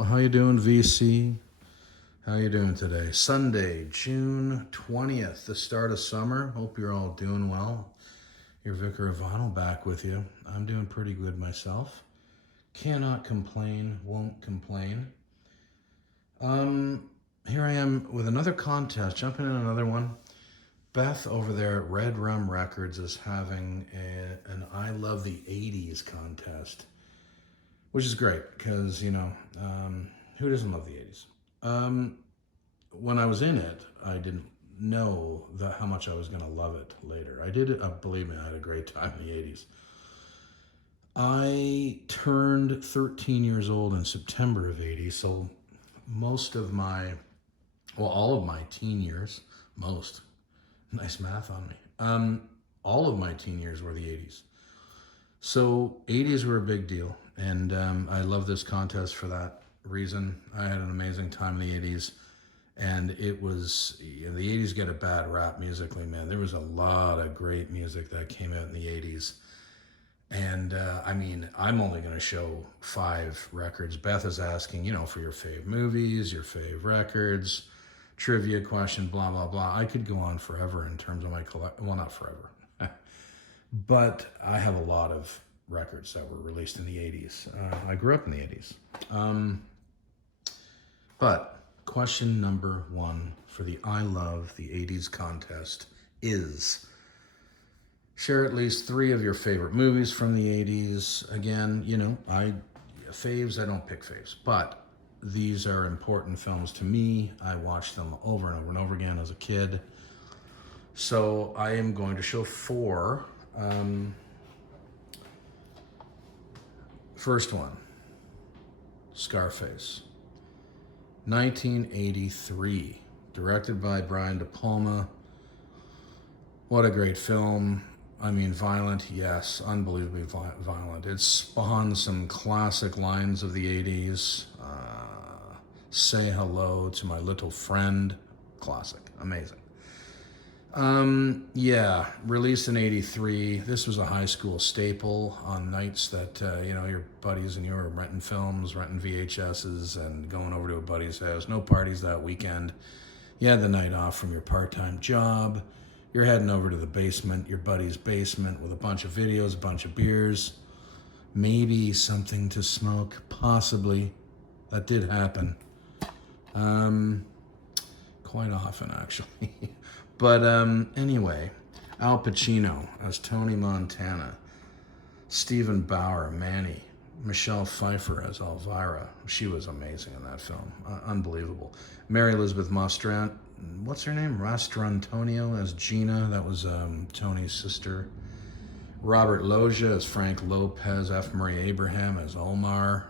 Well, how you doing, VC? How you doing today? Sunday, June 20th, the start of summer. Hope you're all doing well. Your Vicar of Vinyl back with you. I'm doing pretty good myself. Cannot complain, won't complain. Here I am with another contest, jumping in another one. Beth over there at RedRum Records is having an I Love the 80's contest, which is great because, who doesn't love the 80's? When I was in it, I didn't know how much I was going to love it later. I did, believe me, I had a great time in the 80's. I turned 13 years old in September of 80, so all of my teen years, nice math on me, all of my teen years were the 80's. So 80's were a big deal, and I love this contest for that reason. I had an amazing time in the 80's, and it was, the 80's get a bad rap musically, man. There was a lot of great music that came out in the 80's. And I'm only going to show 5 records. Beth is asking, for your fave movies, your fave records, trivia question, blah, blah, blah. I could go on forever in terms of my well, not forever. But I have a lot of records that were released in the 80's. I grew up in the 80's. But question number 1 for the I Love the 80's contest is, share at least 3 of your favorite movies from the 80's. Again, faves, I don't pick faves, but these are important films to me. I watched them over and over and over again as a kid. So I am going to show 4. First one, Scarface, 1983, directed by Brian De Palma. What a great film. Violent, yes, unbelievably violent. It spawned some classic lines of the 80's. Say hello to my little friend. Classic, amazing. Released in 83. This was a high school staple on nights that, your buddies and you were renting films, renting VHSs, and going over to a buddy's house. No parties that weekend. You had the night off from your part-time job. You're heading over to the basement, your buddy's basement, with a bunch of videos, a bunch of beers, maybe something to smoke, possibly. That did happen. Quite often, actually. But anyway, Al Pacino as Tony Montana, Stephen Bauer, Manny, Michelle Pfeiffer as Elvira. She was amazing in that film. Unbelievable. Mary Elizabeth what's her name? Mastrantonio as Gina. That was Tony's sister. Robert Loggia as Frank Lopez. F. Murray Abraham as Omar.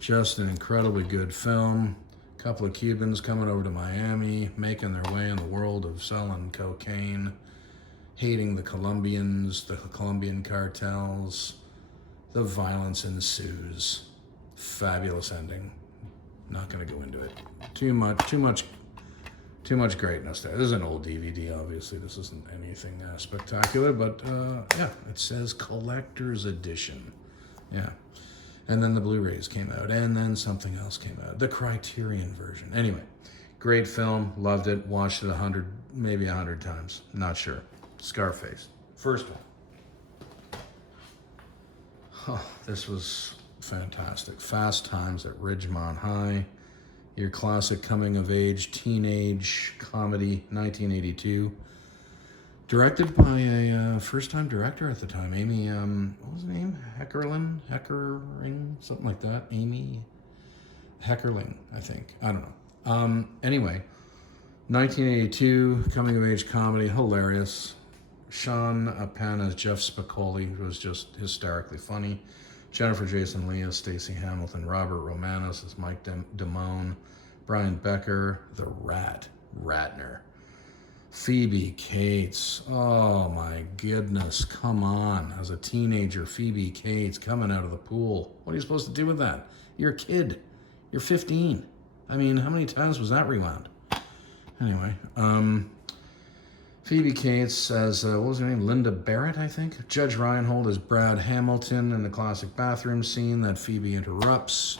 Just an incredibly good film. A couple of Cubans coming over to Miami, making their way in the world of selling cocaine, hating the Colombians, the Colombian cartels. The violence ensues. Fabulous ending. Not going to go into it. Too much greatness there. This is an old DVD, obviously. This isn't anything spectacular, but it says collector's edition. Yeah. And then the Blu-rays came out, and then something else came out. The Criterion version. Anyway, great film. Loved it. Watched it 100 times. Not sure. Scarface. First one. Oh, this was fantastic. Fast Times at Ridgemont High. Your classic coming-of-age, teenage comedy, 1982. Directed by a first-time director at the time, Amy, what was her name? Heckering, something like that. Amy Heckerling, I think. I don't know. Anyway, 1982, coming-of-age comedy, hilarious. Sean Penn as Jeff Spicoli, who was just hysterically funny. Jennifer Jason Leigh as Stacey Hamilton. Robert Romanus as Mike Damone. Brian Becker, the Rat, Ratner. Phoebe Cates, oh my goodness, come on. As a teenager, Phoebe Cates coming out of the pool. What are you supposed to do with that? You're a kid. You're 15. How many times was that rewound? Anyway, Phoebe Cates as, what was her name? Linda Barrett, I think. Judge Reinhold as Brad Hamilton in the classic bathroom scene that Phoebe interrupts.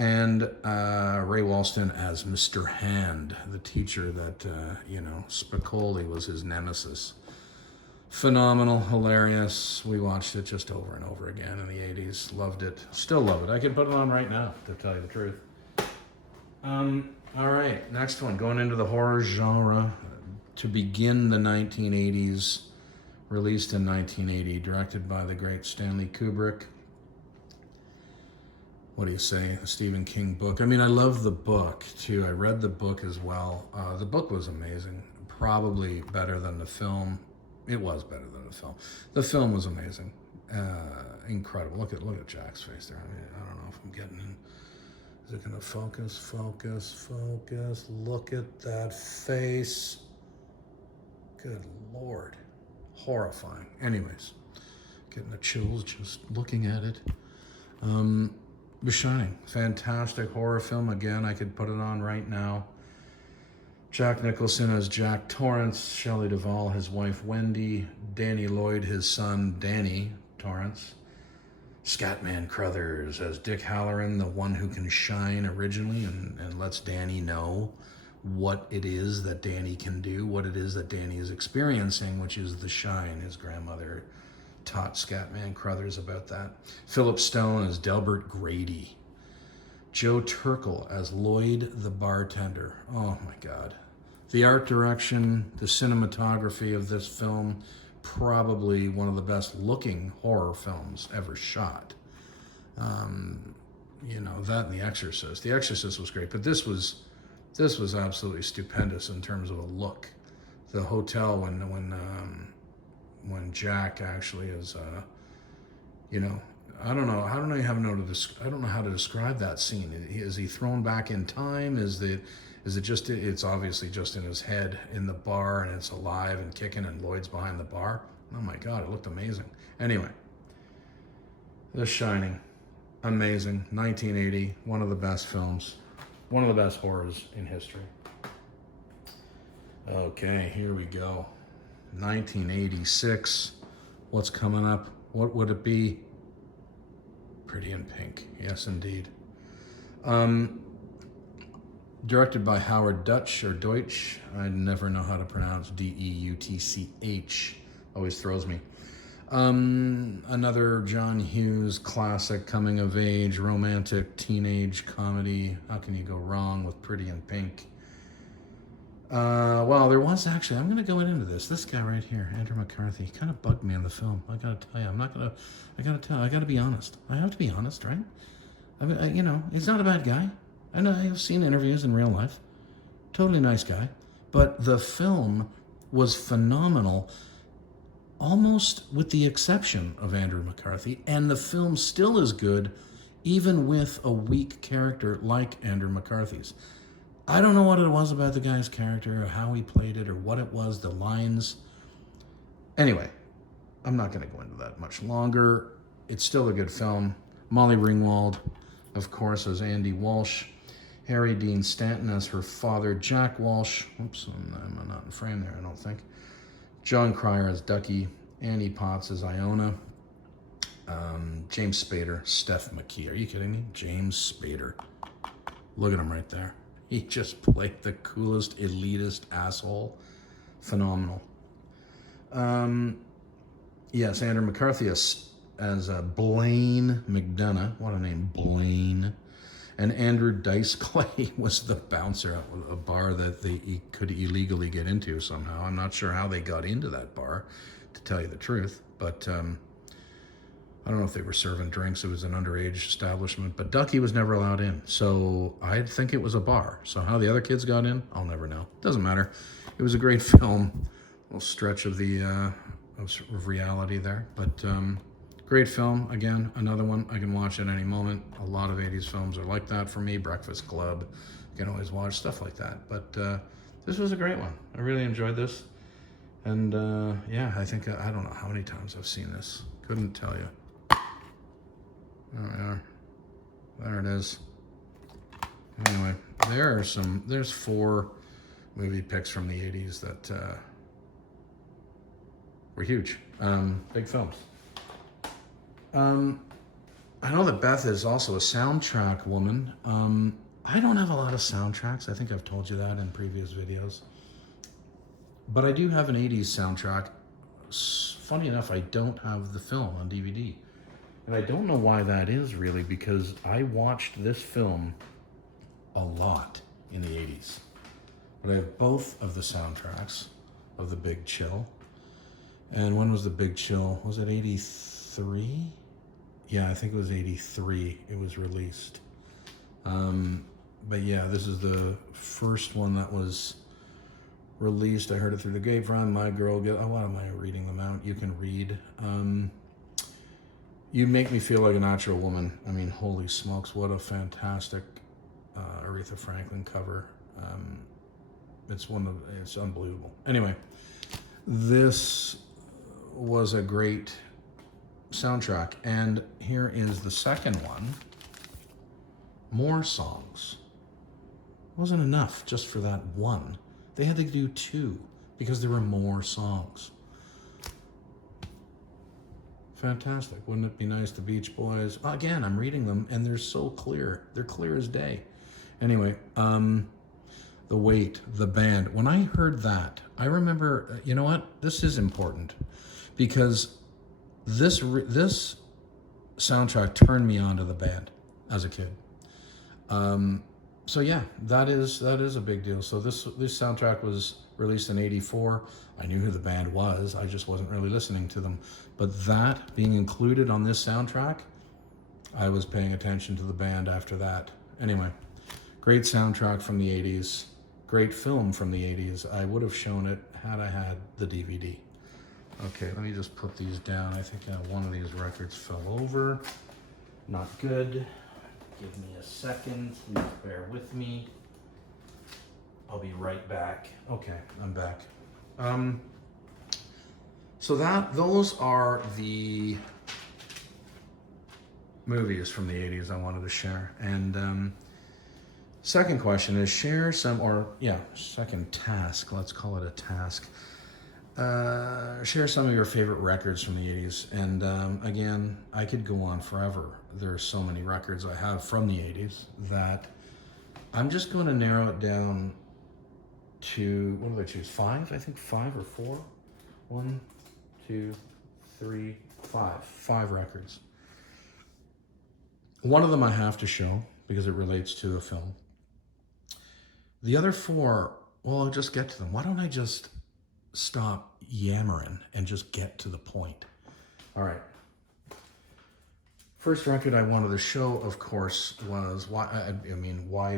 And Ray Walston as Mr. Hand, the teacher that, Spicoli was his nemesis. Phenomenal, hilarious. We watched it just over and over again in the 80s. Loved it. Still love it. I could put it on right now, to tell you the truth. All right, next one. Going into the horror genre. To begin the 1980s, released in 1980, directed by the great Stanley Kubrick. What do you say? A Stephen King book. I mean, I love the book, too. I read the book as well. The book was amazing. Probably better than the film. It was better than the film. The film was amazing. Incredible. Look at Jack's face there. I mean, I don't know if I'm getting in. Is it going to focus? Look at that face. Good Lord. Horrifying. Anyways, getting the chills just looking at it. The Shining. Fantastic horror film. Again, I could put it on right now. Jack Nicholson as Jack Torrance, Shelley Duvall, his wife Wendy, Danny Lloyd, his son Danny Torrance, Scatman Crothers as Dick Halloran, the one who can shine originally and lets Danny know what it is that Danny can do, what it is that Danny is experiencing, which is the shine. His grandmother taught Scatman Crothers about that. Philip Stone as Delbert Grady. Joe Turkel as Lloyd the bartender. Oh my God. The art direction, the cinematography of this film, probably one of the best looking horror films ever shot. That and The Exorcist. The Exorcist was great, but this was absolutely stupendous in terms of a look. The hotel when Jack actually is, I don't know how to describe that scene. Is he thrown back in time? Is it just? It's obviously just in his head in the bar, and it's alive and kicking, and Lloyd's behind the bar. Oh my God, it looked amazing. Anyway, The Shining, amazing. 1980, one of the best films, one of the best horrors in history. Okay, here we go. 1986. What's coming up? What would it be? Pretty in Pink. Yes, indeed. Directed by Howard Deutsch or Deutsch. I never know how to pronounce Deutch. Always throws me. Another John Hughes classic, coming of age, romantic, teenage comedy. How can you go wrong with Pretty in Pink? Well, there was actually, I'm going to go into this. This guy right here, Andrew McCarthy, kind of bugged me in the film. I got to tell you, I got to be honest. I have to be honest, right? I mean, he's not a bad guy. I know, I've seen interviews in real life. Totally nice guy. But the film was phenomenal, almost with the exception of Andrew McCarthy. And the film still is good, even with a weak character like Andrew McCarthy's. I don't know what it was about the guy's character or how he played it or what it was, the lines. Anyway, I'm not going to go into that much longer. It's still a good film. Molly Ringwald, of course, as Andy Walsh. Harry Dean Stanton as her father, Jack Walsh. Oops, I'm not in frame there, I don't think. John Cryer as Ducky. Annie Potts as Iona. James Spader, Steph McKee. Are you kidding me? James Spader. Look at him right there. He just played the coolest, elitist asshole. Phenomenal. Yes, Andrew McCarthy as Blaine McDonough. What a name, Blaine. And Andrew Dice Clay was the bouncer at a bar that he could illegally get into somehow. I'm not sure how they got into that bar, to tell you the truth. But I don't know if they were serving drinks. It was an underage establishment. But Ducky was never allowed in. So I think it was a bar. So how the other kids got in, I'll never know. Doesn't matter. It was a great film. A little stretch of the of reality there. But great film. Again, another one I can watch at any moment. A lot of 80s films are like that for me. Breakfast Club. You can always watch stuff like that. But this was a great one. I really enjoyed this. And yeah, I think, I don't know how many times I've seen this. Couldn't tell you. There we are. There it is. Anyway, there's 4 movie picks from the 80s that were huge. Big films. I know that Beth is also a soundtrack woman. I don't have a lot of soundtracks. I think I've told you that in previous videos. But I do have an 80s soundtrack. Funny enough, I don't have the film on DVD. And I don't know why that is really, because I watched this film a lot in the 80s. But I have both of the soundtracks of The Big Chill. And when was The Big Chill? Was it 83? Yeah, I think it was 83 it was released. But yeah, this is the first one that was released. I heard it through the grapevine. My girl, why am I reading them out? You can read. You Make Me Feel Like a Natural Woman. I mean, holy smokes, what a fantastic Aretha Franklin cover. It's unbelievable. Anyway, this was a great soundtrack. And here is the second one. More songs. It wasn't enough just for that one. They had to do two because there were more songs. Fantastic. Wouldn't it be nice? The Beach Boys. Again, I'm reading them and they're so clear. They're clear as day. Anyway, The Weight, the band. When I heard that, I remember, you know what? This is important because this soundtrack turned me on to the band as a kid. So yeah, that is a big deal. So this soundtrack was released in '84. I knew who the band was. I just wasn't really listening to them. But that being included on this soundtrack, I was paying attention to the band after that. Anyway, great soundtrack from the '80s. Great film from the '80s. I would have shown it had I had the DVD. Okay, let me just put these down. I think one of these records fell over. Not good. Give me a second. Please bear with me. I'll be right back. Okay, I'm back. So those are the movies from the 80s I wanted to share. And second question is second task, let's call it a task. Share some of your favorite records from the 80s. And again, I could go on forever. There's so many records I have from the 80s that I'm just going to narrow it down to, what did I choose? 5? I think 5 or 4. 1, 2, 3, 5. 5 records. One of them I have to show because it relates to a film. The other 4, well, I'll just get to them. Why don't I just stop yammering and just get to the point? All right. First record I wanted to show, of course, was why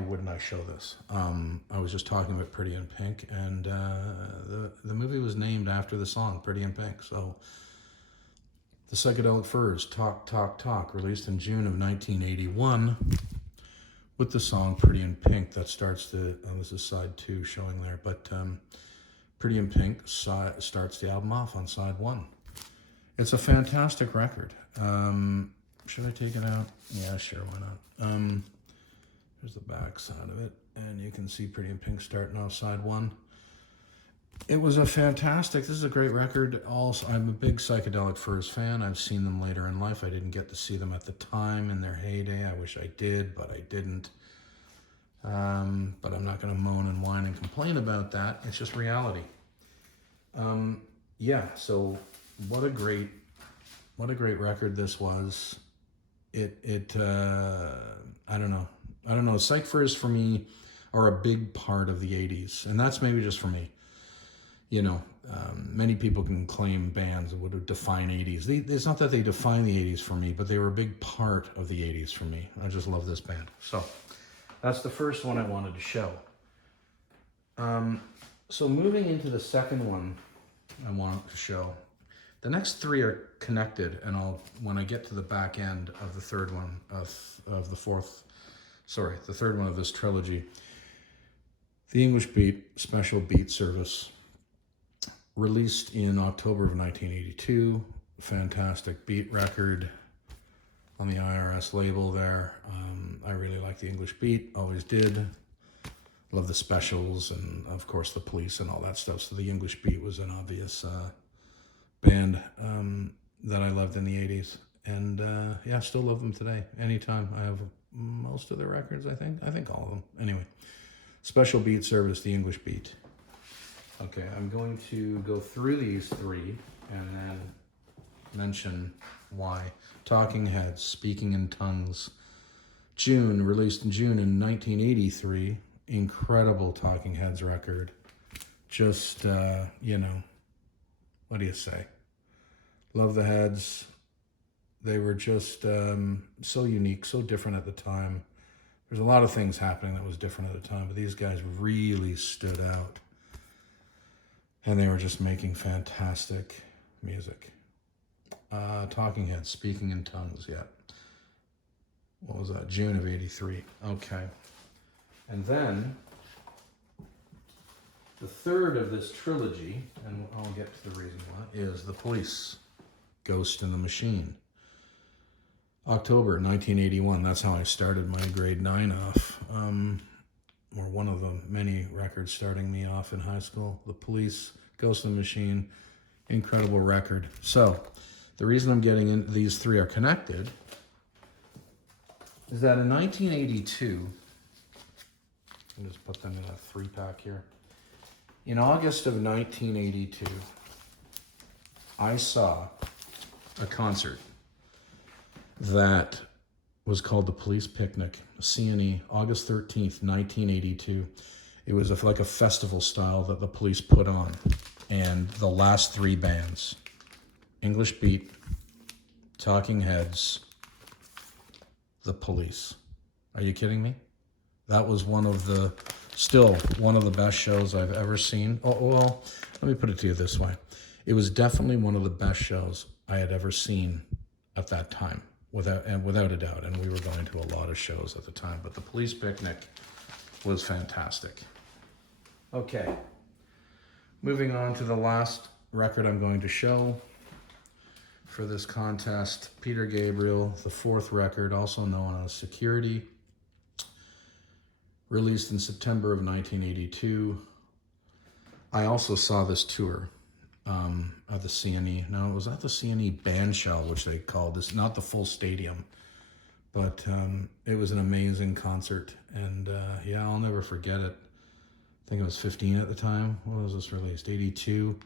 wouldn't I show this? I was just talking about Pretty in Pink, and the movie was named after the song Pretty in Pink. So the Psychedelic Furs, Talk, Talk, Talk, released in June of 1981 with the song Pretty in Pink. That starts this is side 2 showing there, but Pretty in Pink starts the album off on side 1. It's a fantastic record. Should I take it out? Yeah, sure, why not? Here's the back side of it, and you can see Pretty in Pink starting off side 1. It was this is a great record. Also, I'm a big Psychedelic Furs fan. I've seen them later in life. I didn't get to see them at the time in their heyday. I wish I did, but I didn't. But I'm not going to moan and whine and complain about that. It's just reality. So what a great record this was. I don't know. Psych Furs for me are a big part of the 80s, and that's maybe just for me. Many people can claim bands that would define 80s. It's not that they define the 80s for me, but they were a big part of the 80s for me. I just love this band. So that's the first one I wanted to show. So moving into the second one I want to show. The next 3 are connected, and when I get to the back end of the third one the third one of this trilogy, The English Beat Special Beat Service, released in October of 1982. Fantastic beat record on the IRS label there. I really like The English Beat, always did. Love the Specials and, of course, the Police and all that stuff. So The English Beat was an obvious band that I loved in the 80s. And yeah, still love them today. Anytime. I have most of their records, I think. I think all of them. Anyway, Special Beat Service, the English Beat. Okay, I'm going to go through these three and then mention why. Talking Heads, Speaking in Tongues. June, released in June in 1983. Incredible Talking Heads record. Just, you know, what do you say? Love the Heads. They were just so unique, so different at the time. There's a lot of things happening that was different at the time, but these guys really stood out. And they were just making fantastic music. Talking Heads, Speaking in Tongues, yeah. What was that? June of 83. Okay. And then the third of this trilogy, and I'll get to the reason why, is The Police, Ghost in the Machine. October 1981, that's how I started my grade 9 off, or one of the many records starting me off in high school. The Police, Ghost in the Machine, incredible record. So, the reason I'm getting in, these three are connected, is that in 1982, I'll just put them in a 3-pack here. In August of 1982, I saw a concert that was called the Police Picnic, CNE, August 13th, 1982. It was like a festival style that the Police put on. And the last three bands, English Beat, Talking Heads, The Police. Are you kidding me? That was still one of the best shows I've ever seen. Oh, well, let me put it to you this way. It was definitely one of the best shows I had ever seen at that time. Without a doubt, and we were going to a lot of shows at the time, but the Police Picnic was fantastic. Okay, moving on to the last record I'm going to show for this contest, Peter Gabriel, the fourth record, also known as Security, released in September of 1982. I also saw this tour at the CNE. No, it was at the CNE band shell, which they called this, not the full stadium, but it was an amazing concert. And yeah, I'll never forget it. I think I was 15 at the time. When was this released? 82.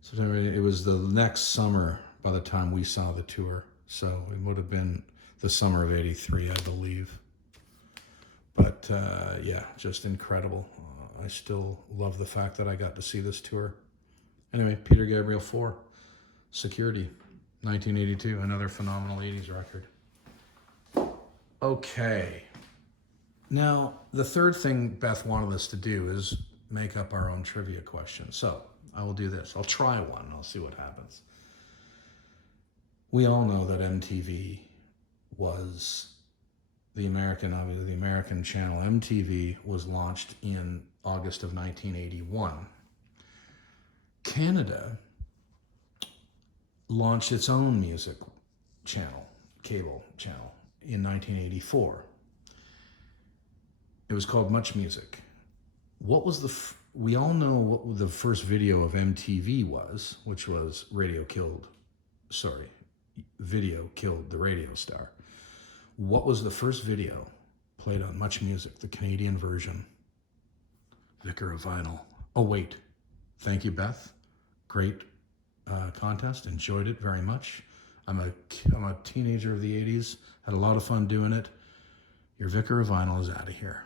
September. It was the next summer by the time we saw the tour. So it would have been the summer of 83, I believe. But yeah, just incredible. I still love the fact that I got to see this tour. Anyway, Peter Gabriel 4, Security, 1982, another phenomenal 80s record. Okay. Now, the third thing Beth wanted us to do is make up our own trivia question. So, I will do this. I'll try one. I'll see what happens. We all know that MTV was the American channel. MTV was launched in August of 1981. Canada launched its own music channel, cable channel, in 1984. It was called Much Music. What was we all know what the first video of MTV was, which was Video Killed the Radio Star. What was the first video played on Much Music, the Canadian version? Vicar of Vinyl. Oh, wait. Thank you, Beth. Great contest. Enjoyed it very much. I'm a teenager of the 80s. Had a lot of fun doing it. Your Vicar of Vinyl is out of here.